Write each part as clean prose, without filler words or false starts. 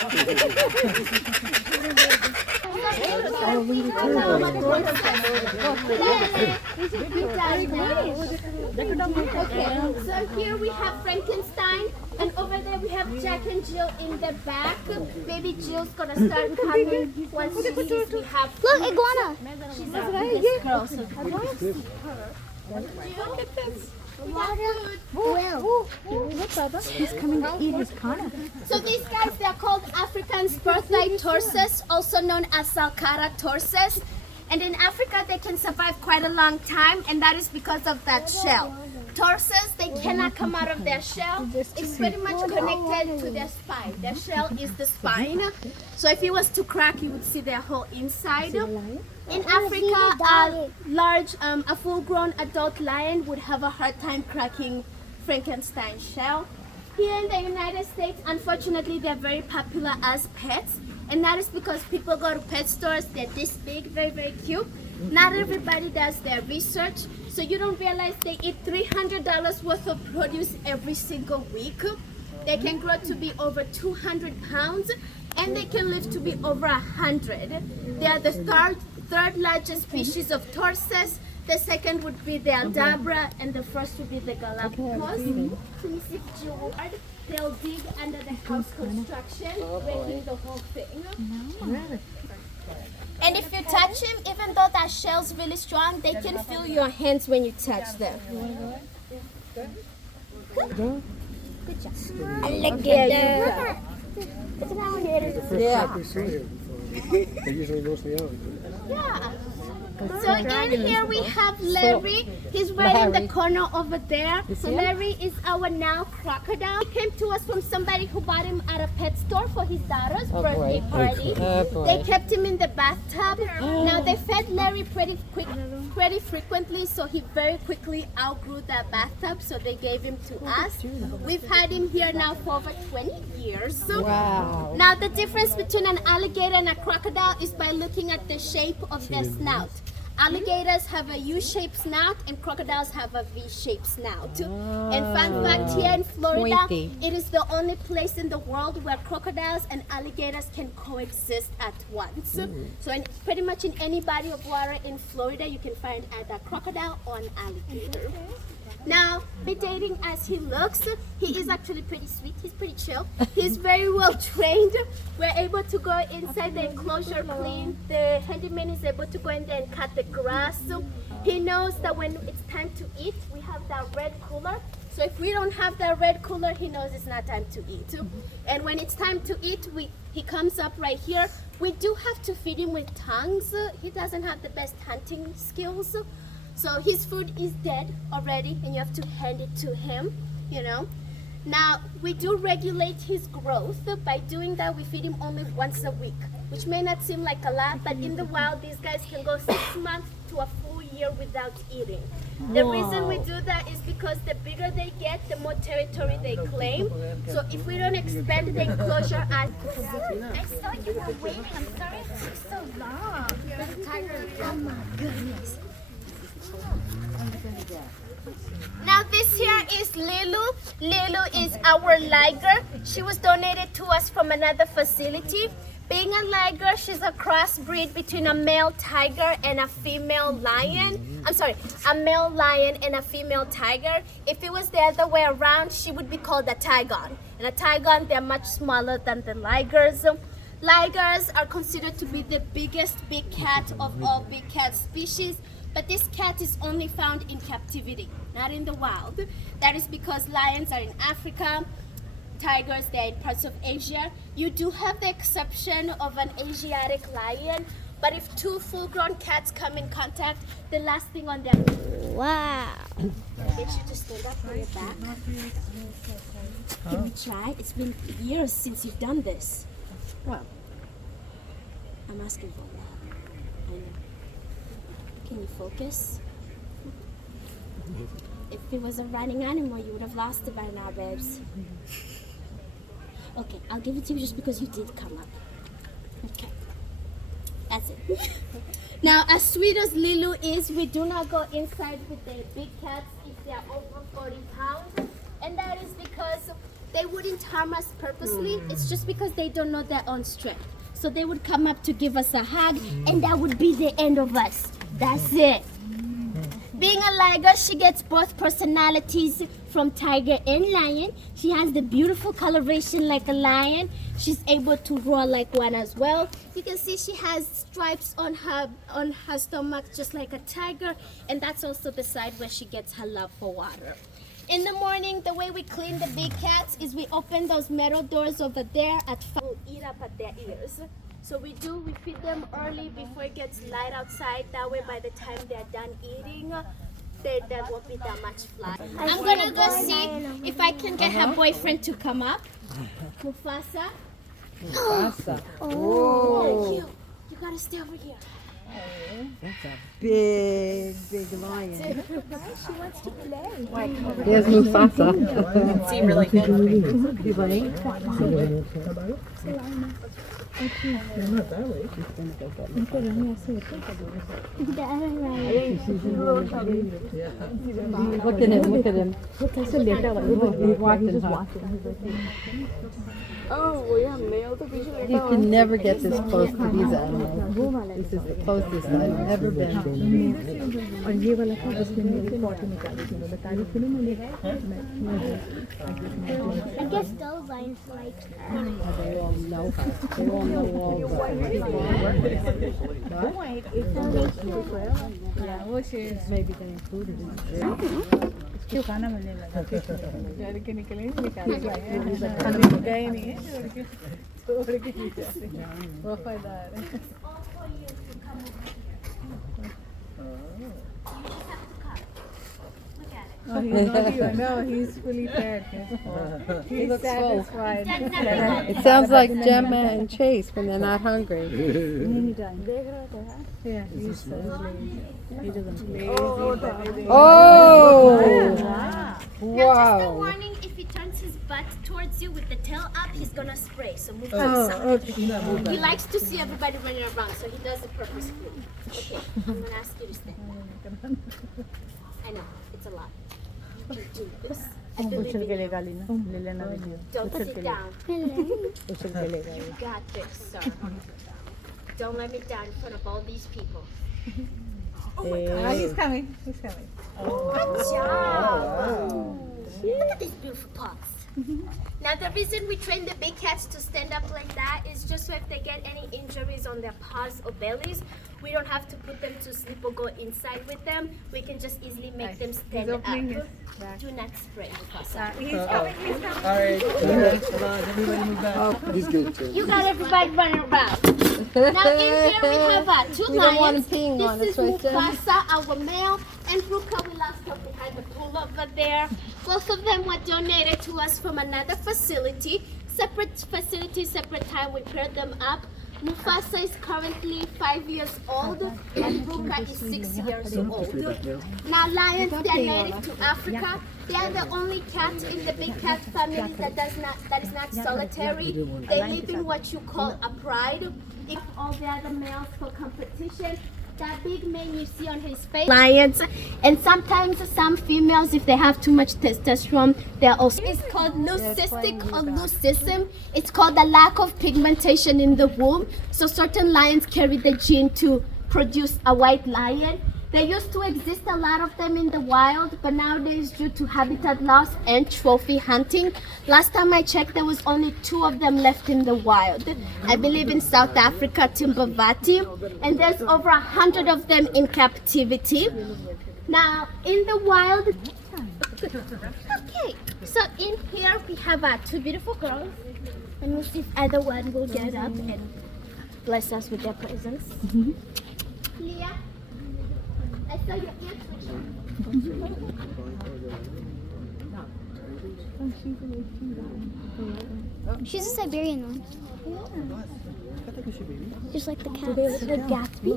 So here we have Frankenstein, and over there we have Jack and Jill in the back. Baby Jill's gonna start coming once she sees we have. Look, iguana. She's our biggest girl, so I want to see her. Look at this. Will. Look, Bubba. He's coming to eat his kana. So these guys, they're called African's birthright tortoises, also known as Salkara tortoises. And in Africa, they can survive quite a long time, and that is because of that shell. Tortoises, they cannot come out of their shell. It's pretty much connected to their spine. Their shell is the spine. So if it was to crack, you would see their whole inside. In Africa, a full-grown adult lion would have a hard time cracking Frankenstein's shell. Here in the United States, unfortunately, they're very popular as pets. And that is because people go to pet stores, they're this big, very, very cute. Not everybody does their research, so you don't realize they eat $300 worth of produce every single week. They can grow to be over 200 pounds, and they can live to be over 100. They are the third largest species of tortoises. The second would be the Aldabra, and the first would be the Galapagos. They'll dig under the house construction, breaking the whole thing. And if you touch him, even though that shell's really strong, they can feel your hands when you touch them. Good job. Alligator. It's an alligator. Yeah. They're usually mostly out. Yeah. So in here we have Larry. He's right in the corner over there. So Larry is our now crocodile. He came to us from somebody who bought him at a pet store for his daughter's birthday party. They kept him in the bathtub. Now they fed Larry pretty frequently, so he very quickly outgrew that bathtub, so they gave him to us. We've had him here now for over 20 years. Wow. Now the difference between an alligator and a crocodile is by looking at the shape of their snout. Alligators have a U-shaped snout and crocodiles have a V-shaped snout. And fun fact, here in Florida, it is the only place in the world where crocodiles and alligators can coexist at once. So pretty much in any body of water in Florida, you can find either a crocodile or an alligator. Now, dating as he looks, he is actually pretty sweet. He's pretty chill. He's very well trained. We're able to go inside the enclosure clean. The handyman is able to go in there and cut the grass. He knows that when it's time to eat, we have that red cooler. So if we don't have that red cooler, he knows it's not time to eat. And when it's time to eat, he comes up right here. We do have to feed him with tongues. He doesn't have the best hunting skills. So his food is dead already, and you have to hand it to him, you know. Now, we do regulate his growth. By doing that, we feed him only once a week, which may not seem like a lot, but in the wild, these guys can go 6 months to a full year without eating. The reason we do that is because the bigger they get, the more territory they claim. So if we don't expand the enclosure, I saw you were waiting. I'm sorry it took so long. The tiger. Oh my goodness. Now this here is Lilu. Lilu is our liger. She was donated to us from another facility. Being a liger, she's a crossbreed between a male tiger and a female lion. I'm sorry, a male lion and a female tiger. If it was the other way around, she would be called a tigon. And a tigon, they're much smaller than the ligers. Ligers are considered to be the biggest big cat of all big cat species. But this cat is only found in captivity, not in the wild. That is because lions are in Africa, tigers, they're in parts of Asia. You do have the exception of an Asiatic lion, but if two full-grown cats come in contact, the last thing on them... Wow. Make sure to stand up on your back. Can we try? It's been years since you've done this. Well, I'm asking for that. I know. Can you focus? If it was a running animal, you would have lost it by now, babes. Okay, I'll give it to you just because you did come up. Okay, that's it. Now, as sweet as Lilu is, we do not go inside with the big cats if they are over 40 pounds. And that is because they wouldn't harm us purposely. It's just because they don't know their own strength. So they would come up to give us a hug, and that would be the end of us. That's it. Being a liger, she gets both personalities from tiger and lion. She has the beautiful coloration like a lion. She's able to roar like one as well. You can see she has stripes on her stomach just like a tiger, and that's also the side where she gets her love for water. In the morning, the way we clean the big cats is we open those metal doors over there at 5. We'll eat up at their ears. So we feed them early before it gets light outside. That way by the time they're done eating, there won't be that much fly. I'm gonna go see if I can get her boyfriend to come up. Mufasa. Mufasa. Oh, cute. You gotta stay over here. That's a big lion. She wants to play. Here's Mufasa. See really good. You like? Look at him. He's watching her. Oh, yeah, male to be You can never get this close to these animals. This is the closest I've ever been. I guess those lions like her. They all know her. They all know all the maybe they included it. खाना मिलने लगा घर के निकले निकाल के आए खाना गए नहीं है छोड़ के वफादार है Oh, he's not even, no, he's fully fed. He's satisfied. It sounds like Gemma and Chase when they're not hungry. Yeah, he's so lazy. He doesn't lazy. Oh! Now, just a Wow! warning, if he turns his butt towards you with the tail up, he's gonna spray. So move to the Oh, side. okay. He likes to see everybody running around, so he does it purposefully. Okay, I'm gonna ask you to stand. I know, it's a lot. You can do this. I believe in you. Don't sit down. You got this, sir. Don't let me down in front of all these people. Oh my God. He's coming. He's coming. Good job. Look at these beautiful paws. Now the reason we train the big cats to stand up like that is just so if they get any injuries on their paws or bellies, we don't have to put them to sleep or go inside with them. We can just easily make them stand up. opening his back. Do not spray. Mufasa. He's coming. He's coming. Alright, come on, everybody move back. He's good too. You got everybody running around. Now in here we have two We don't want lions. him peeing on This us, is right there. Mufasa, our male, and Ruka, we lost her behind the pool over there. Both of them were donated to us from another facility. Separate facility, separate time, we paired them up. Mufasa is currently 5 years old and Ruka is 6 years old. Now lions, they are native to Africa. They are the only cat in the big cat family that is not solitary. They live in what you call a pride. If all the other males for competition, that big man you see on his face, lions, and sometimes some females, if they have too much testosterone, they're also. It's called leucistic or leucism. It's called the lack of pigmentation in the womb. So certain lions carry the gene to produce a white lion. There used to exist a lot of them in the wild, but nowadays due to habitat loss and trophy hunting, last time I checked there was only 2 of them left in the wild. I believe in South Africa, Timbavati, and there's over 100 of them in captivity. Now in the wild, okay, so in here we have 2 beautiful girls. Let me see if either one will get up and bless us with their presence. Leah. I saw your ear twitching. She's a Siberian one. Just like the cat. Do they look like Gatsby?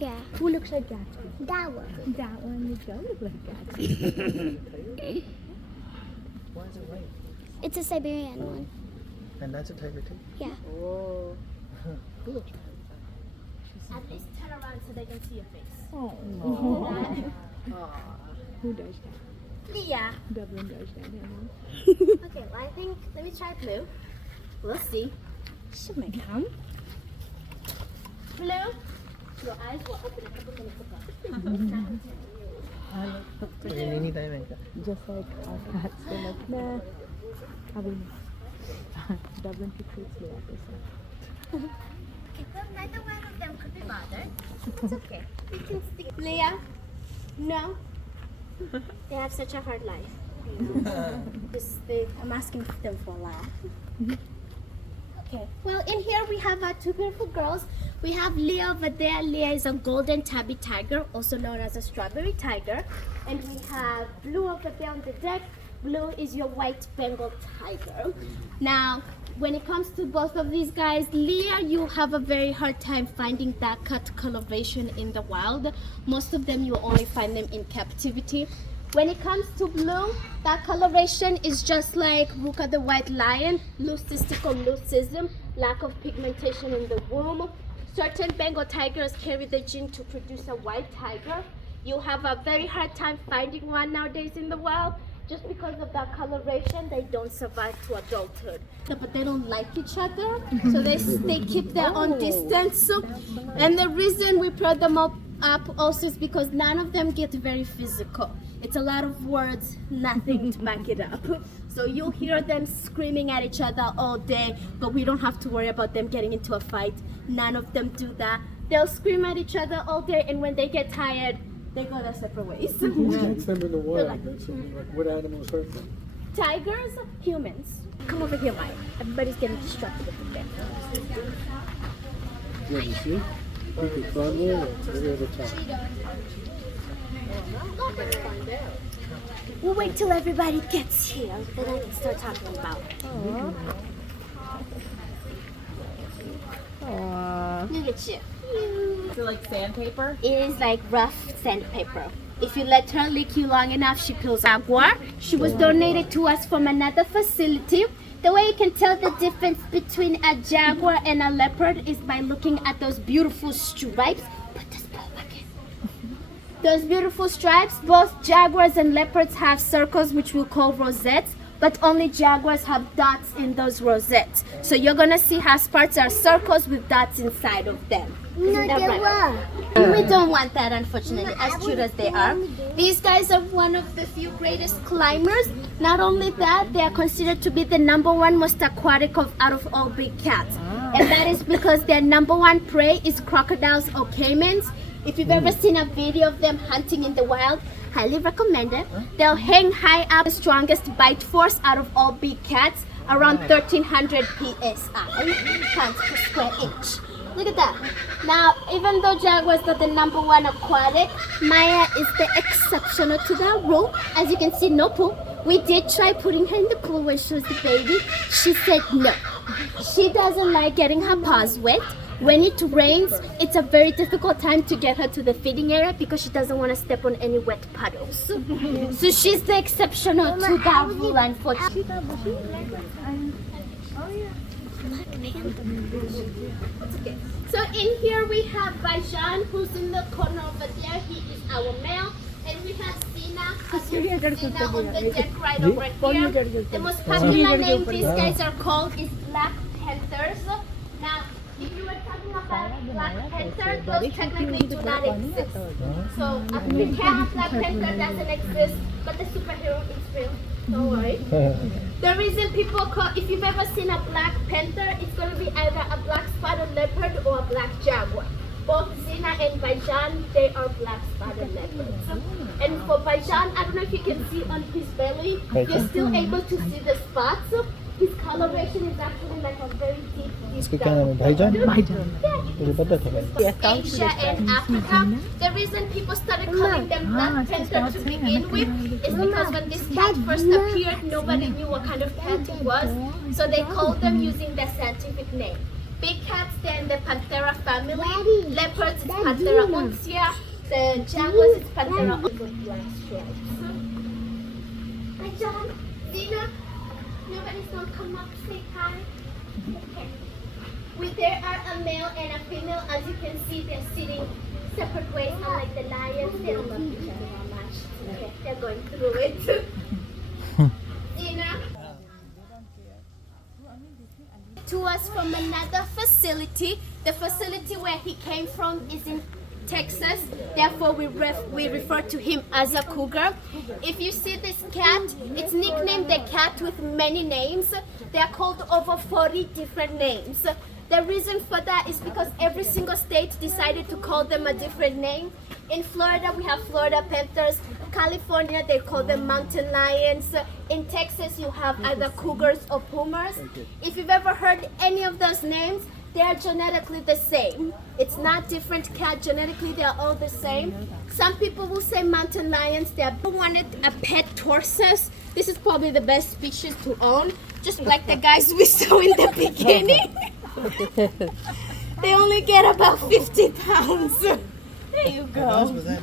Yeah. Who looks like Gatsby? That one. That one does look like Gatsby. Why is it white? It's a Siberian one. And that's a tiger too? Yeah. Oh. At least turn around so they can see your face. Oh. Who does that? Leah. Dublin Dutch Dynamo. Okay, well, I think, let me try blue. We'll see. She might come. Blue, your eyes will open a couple minutes ago. Anytime. Just like our cats, they're like, nah. I mean, Dublin fixates Leah. Okay, well, neither one of them could be bothered. It's okay. We can see. Leah, no. They have such a hard life. You know? I'm asking them for a while. Okay. Well, in here we have our two beautiful girls. We have Leah over there. Leah is a golden tabby tiger, also known as a strawberry tiger. And we have Blue over there on the deck. Blue is your white Bengal tiger. Now, when it comes to both of these guys, Leah, you have a very hard time finding that cut coloration in the wild. Most of them, you only find them in captivity. When it comes to Blue, that coloration is just like Ruka the white lion, leucistic leucism, lack of pigmentation in the womb. Certain Bengal tigers carry the gene to produce a white tiger. You have a very hard time finding one nowadays in the wild. Just because of that coloration, they don't survive to adulthood. No, but they don't like each other, so they keep their own distance. So, and the reason we pair them up also is because none of them get very physical. It's a lot of words, nothing to back it up. So you'll hear them screaming at each other all day, but we don't have to worry about them getting into a fight. None of them do that. They'll scream at each other all day, and when they get tired, they go their separate ways. What's them in the wild? Like what animals hurt them? Tigers, humans. Come over here, Maya. Everybody's getting distracted with them. Yeah, you see? You could climb there or every other time. We'll wait till everybody gets here, then I can start talking about it. Look at you. Is it like sandpaper? It is like rough sandpaper. If you let her lick you long enough, she peels jaguar. She was donated to us from another facility. The way you can tell the difference between a jaguar and a leopard is by looking at those beautiful stripes. Put this ball back in. Those beautiful stripes, both jaguars and leopards have circles, which we'll call rosettes, but only jaguars have dots in those rosettes. So you're gonna see how spots are circles with dots inside of them. Isn't that right? We don't want that, unfortunately, as cute as they are. These guys are one of the few greatest climbers. Not only that, they are considered to be the #1 most aquatic out of all big cats. And that is because their #1 prey is crocodiles or caimans. If you've ever seen a video of them hunting in the wild, highly recommend it. They'll hang high up, the strongest bite force out of all big cats, around 1300 psi, pounds per square inch. Look at that. Now, even though jaguars are the #1 aquatic, Maya is the exception to that rule. As you can see, no pool. We did try putting her in the pool when she was a baby. She said no. She doesn't like getting her paws wet. When it rains, it's a very difficult time to get her to the feeding area because she doesn't want to step on any wet puddles. So she's the exception to that rule, unfortunately. Okay. So in here we have Bajan, who's in the corner over there. He is our male. And we have Sina on the deck right over here. The most popular name these guys are called is Black Panthers. Now, if you were talking about Black Panther, those technically do not exist. So we can't, Black Panther doesn't exist, but the superhero is real. Don't worry. The reason people call, if you've ever seen a Black Panther, it's going to be either a black spotted leopard or a black jaguar. Both Zina and Bajan, they are black spotted leopards. And for Bajan, I don't know if you can see on his belly, you're still able to see the spots. His coloration is actually like a very deep Speaking Bhajan? Asia and Africa. The reason people started calling them Black Panther to begin with is because when this cat first appeared, nobody knew what kind of cat it was. So they called them using their scientific name. Big cats, they're in the Panthera family. Leopards, it's Panthera uncia. The jaguars, it's Panthera with black stripes. Hi, John. Zina. Nobody's gonna come up to say hi. Okay. There are a male and a female. As you can see, they're sitting separate ways, unlike the lions. They don't love each other that much. Okay, they're going through it. To us from another facility. The facility where he came from is in Texas. Therefore, we refer to him as a cougar. If you see this cat, it's nicknamed the cat with many names. They are called over 40 different names. The reason for that is because every single state decided to call them a different name. In Florida, we have Florida Panthers. California, they call them mountain lions. In Texas, you have either cougars or pumas. If you've ever heard any of those names, they are genetically the same. It's not different cat. Genetically, they are all the same. Some people will say mountain lions. They wanted a pet tortoise. This is probably the best species to own, just like the guys we saw in the beginning. They only get about 50 pounds. There you go. There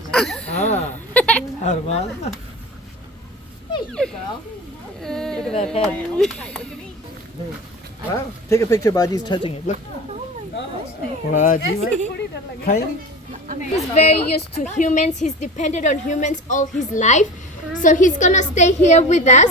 you go. Look at that head. Wow. Take a picture. Baji's touching it. Look. Baji. Tiny. He's very used to humans. He's depended on humans all his life. So he's gonna stay here with us.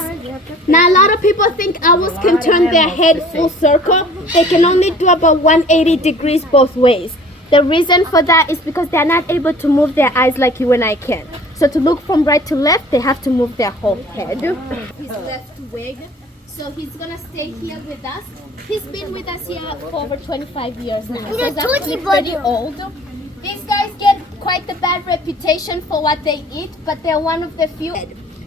Now a lot of people think owls can turn their head full circle. They can only do about 180 degrees both ways. The reason for that is because they're not able to move their eyes like you and I can. So to look from right to left, they have to move their whole head. His left wig. So he's gonna stay here with us. He's been with us here for over 25 years now. So he's actually pretty old. These guys get quite a bad reputation for what they eat, but they're one of the few.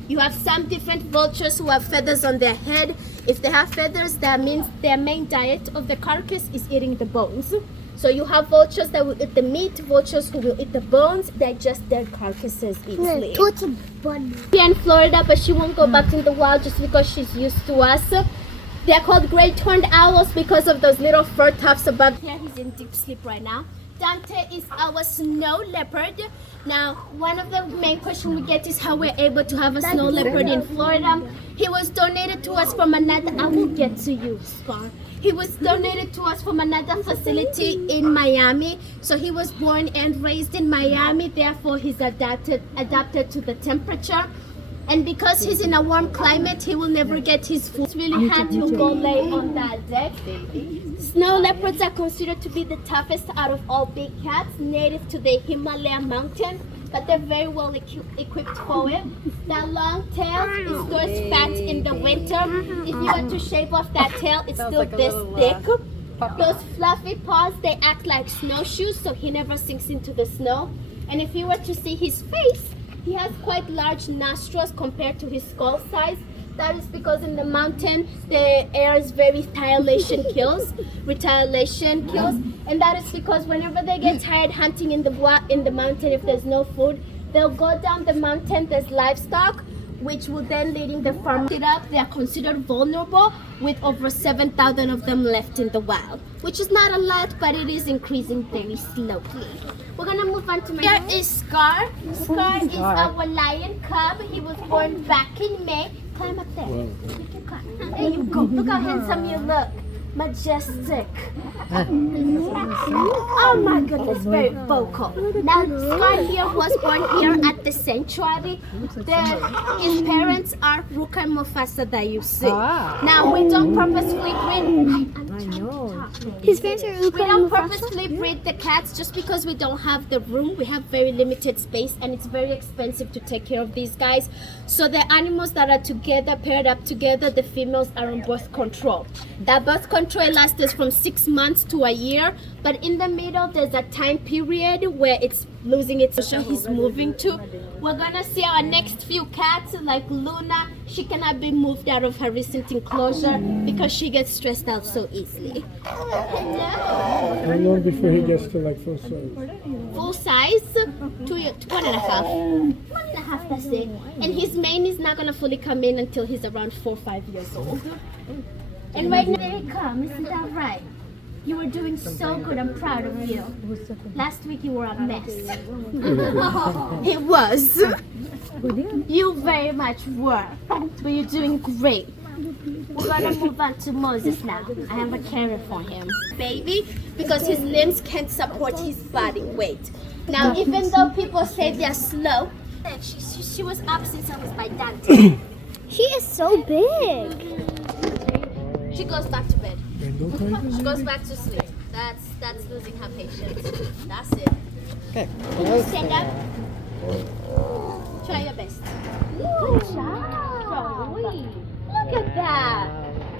You have some different vultures who have feathers on their head. If they have feathers, that means their main diet of the carcass is eating the bones. So you have vultures that will eat the meat, vultures who will eat the bones, digest their carcasses easily. Here in Florida, but she won't go back in the wild just because she's used to us. They're called great-horned owls because of those little fur tufts above here. He's in deep sleep right now. Dante is our snow leopard. Now, one of the main questions we get is how we're able to have a snow leopard in Florida. He was donated to us from another, I will get to you, Scar. He was donated to us from another facility in Miami. So he was born and raised in Miami, therefore he's adapted to the temperature. And because he's in a warm climate, he will never get his food. It's really hard to go lay on that deck. Snow leopards are considered to be the toughest out of all big cats, native to the Himalaya mountain, but they're very well equipped for it. Their long tail stores fat in the winter. If you were to shave off that tail, it's still like this little, thick. Those fluffy paws, they act like snowshoes, so he never sinks into the snow. And if you were to see his face, he has quite large nostrils compared to his skull size. That is because in the mountain, the air is very retaliation kills. And that is because whenever they get tired hunting in the mountain, if there's no food, they'll go down the mountain, there's livestock, which will then leading the farm it up. They are considered vulnerable with over 7,000 of them left in the wild, which is not a lot, but it is increasing very slowly. We're gonna move on to here is Scar. Scar is our lion cub. He was born back in May. Climb up there. There you go. Look how handsome you look. Majestic. Oh my goodness, very vocal. Now, Scar here was born here at the sanctuary. His parents are Ruka and Mufasa that you see. Now, we don't purposefully breed. His parents are We don't purposefully breed the cats just because we don't have the room. We have very limited space and it's very expensive to take care of these guys. So the animals that are together, paired up together, the females are on birth control. That birth control lasts from 6 months to a year, but in the middle there's a time period where it's losing its position he's moving to. We're gonna see our next few cats, like Luna. She cannot be moved out of her recent enclosure because she gets stressed out so easily. How long before he gets to like full size? Full size, 1.5. 1.5, that's it. And his mane is not gonna fully come in until he's around 4 or 5 years old. And right now, there he comes, isn't that right? You were doing so good, I'm proud of you. Last week you were a mess. It was. You very much were, but you're doing great. We're gonna move on to Moses now. I have a carrier for him. Baby, because his limbs can't support his body weight. Now, even though people say they're slow, She was up since I was by Dante. She is so big. She goes back to bed. Bengal tiger? She goes back to sleep. That's losing her patience. That's it. Okay. Can you stand up? Try your best. Good job. Look at that.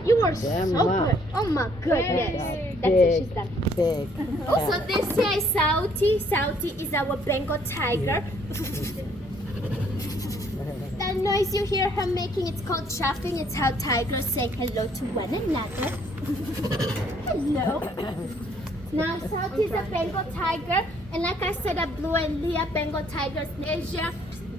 You are so good. Oh my goodness. That's it. She's done. Big. Also, this here is Sauti. Sauti is our Bengal tiger. That noise you hear her making, it's called chaffing. It's how tigers say hello to one another. Hello. Now, Sauti is a Bengal tiger. And like I said, a blue and Leah Bengal tigers in Asia,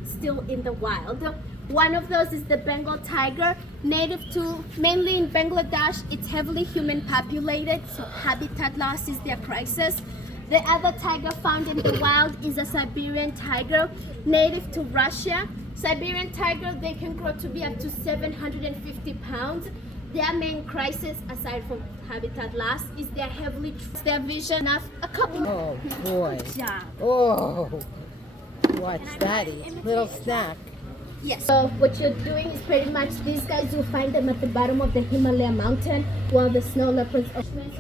still in the wild. One of those is the Bengal tiger, native to mainly in Bangladesh. It's heavily human populated, so habitat loss is their crisis. The other tiger found in the wild is a Siberian tiger, native to Russia. Siberian tiger, they can grow to be up to 750 pounds. Their main crisis, aside from habitat loss, is their vision of a couple. Oh boy. Yeah. Oh. Watch daddy. Little snack. Yes. So what you're doing is pretty much these guys, you'll find them at the bottom of the Himalaya mountain while the snow leopards are swimming.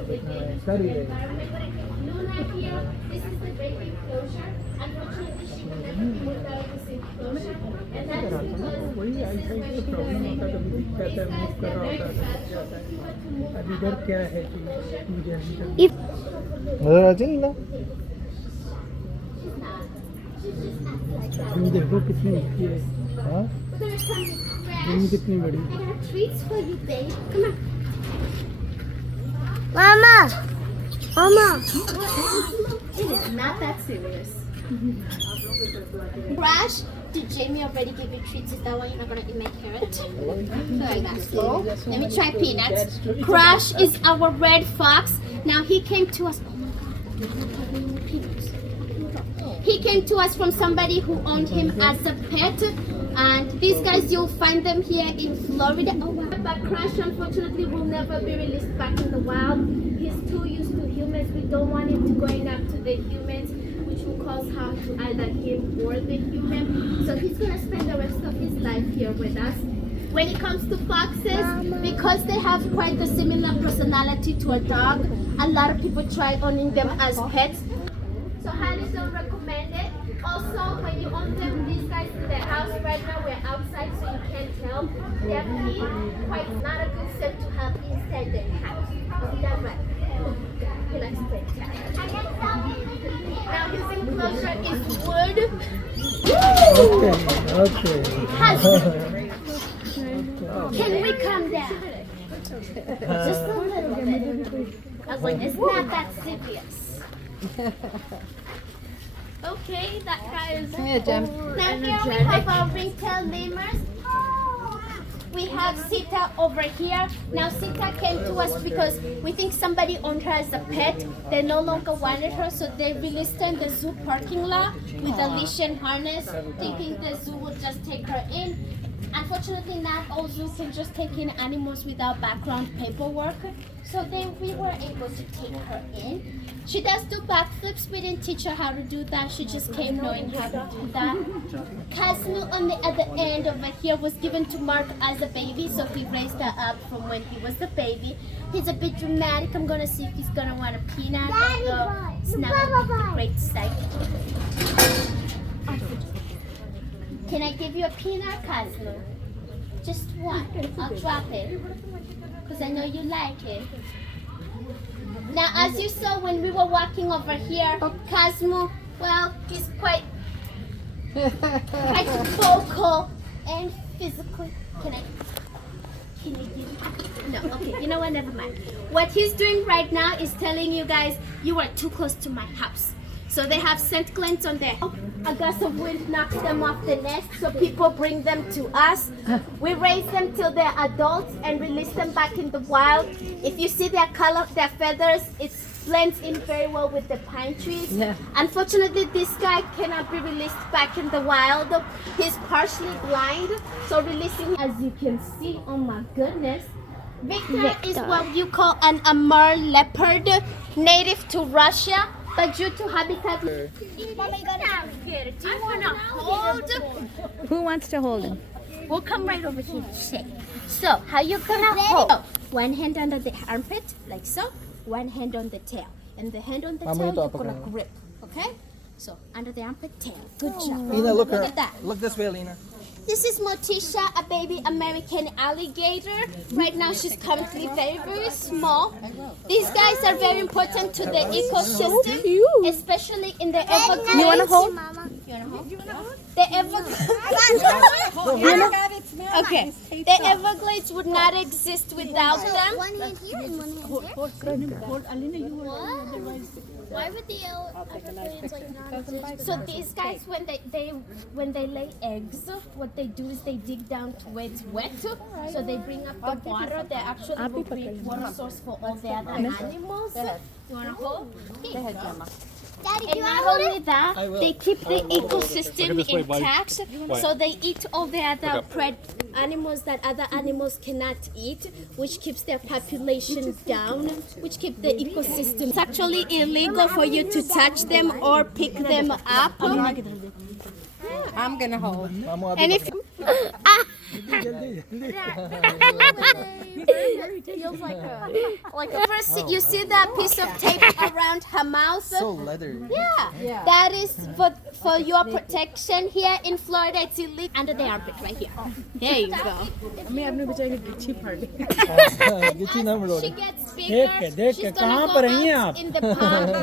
So Luna here, this is the baby enclosure. Unfortunately, she couldn't be without this enclosure. And that is because वही I think तो problem होता है कभी दिक्कत है move कर रहा होता है अब इधर क्या है कि मुझे If नजर आ जाएगी ना तुम देखो कितनी ऊँची है हाँ तुम कितनी बड़ी I got treats for you, babe. Come on. Mama, Mama. It is not that serious. Crash, did Jamie already give you treats? Is that why you're not going to eat my carrot? Very nice. Let me try peanuts. Crash is our red fox. Now he came to us. Oh my God. Peanuts. He came to us from somebody who owned him as a pet. And these guys, you'll find them here in Florida. Oh, wow. But Crash, unfortunately, will never be released back in the wild. He's too used to humans. We don't want him to going up to the humans, which will cause harm to either him or the human. So he's going to spend the rest of his life here with us. When it comes to foxes, because they have quite a similar personality to a dog, a lot of people try owning them as pets. So highly don't recommend it. Also, when you own them, these guys in the house right now, we're outside so you can't tell. Their feet, quite not a good scent to have inside the house. Is that right? He likes to play tag. Now his enclosure is wood. Okay. Can we come down? Just a little bit. I was like, it's not that serious. Okay, that guy is. Come here, Jem. Now here we have our ringtail lemurs. We have Sita over here. Now Sita came to us because we think somebody owned her as a pet. They no longer wanted her, so they released her in the zoo parking lot with a leash and harness, thinking the zoo would just take her in. Unfortunately, not all zoos can just take in animals without background paperwork. So we were able to take her in. She does do backflips. We didn't teach her how to do that. She just came knowing how to do that. Casino on the other end over here was given to Mark as a baby, so he raised her up from when he was a baby. He's a bit dramatic. I'm gonna see if he's gonna want a peanut and go snuggle with the great sight. Can I give you a peanut, Cosmo? Just one. I'll drop it. Because I know you like it. Now, as you saw when we were walking over here, Cosmo, well, he's quite vocal and physically. Can I give you? No, okay, you know what, never mind. What he's doing right now is telling you guys, you are too close to my house. So they have scent glands on there. A gust of wind knocks them off the nest, so people bring them to us. We raise them till they're adults and release them back in the wild. If you see their color, their feathers, it blends in very well with the pine trees. Yeah. Unfortunately, this guy cannot be released back in the wild. He's partially blind, so releasing, as you can see, oh my goodness. Victor is what you call an Amur leopard, native to Russia. but due to habitat. Do you wanna hold? Who wants to hold him? We'll come right over here. Shake. So, how you gonna hold? One hand under the armpit, like so. One hand on the tail, and the hand on the tail you're gonna grip. Okay? So, under the armpit, tail. Good job. Lena, look at that. Look this way, Lena. This is Morticia, a baby American alligator. Right now she's currently very, very small. These guys are very important to the ecosystem, especially in the Everglades. You want to hold? The Everglades. Okay. The Everglades would not exist without them. One hand here and one hand here. Why would the Everglades like not exist? So these guys, when they lay eggs, what they do is they dig down to where it's wet. So they bring up the water. They actually will create water source for all the other animals. You wanna hold? Daddy, And not only that, they keep the ecosystem intact. So they eat all the other animals that other animals cannot eat, which keeps their population down, which keep the ecosystem. It's actually illegal for you to touch them or pick them up. I'm gonna hold. And if feels like first you see that piece of tape around her mouth. So leathery. Yeah, that is for your protection. Here in Florida, it's illegal under the armpit right here. There you go. मैं अपने बच्चे की गिच्छी फाड़ दी Get your number, She gets bigger. देख के She's कहाँ gonna पर go हैं out आप? in the pond.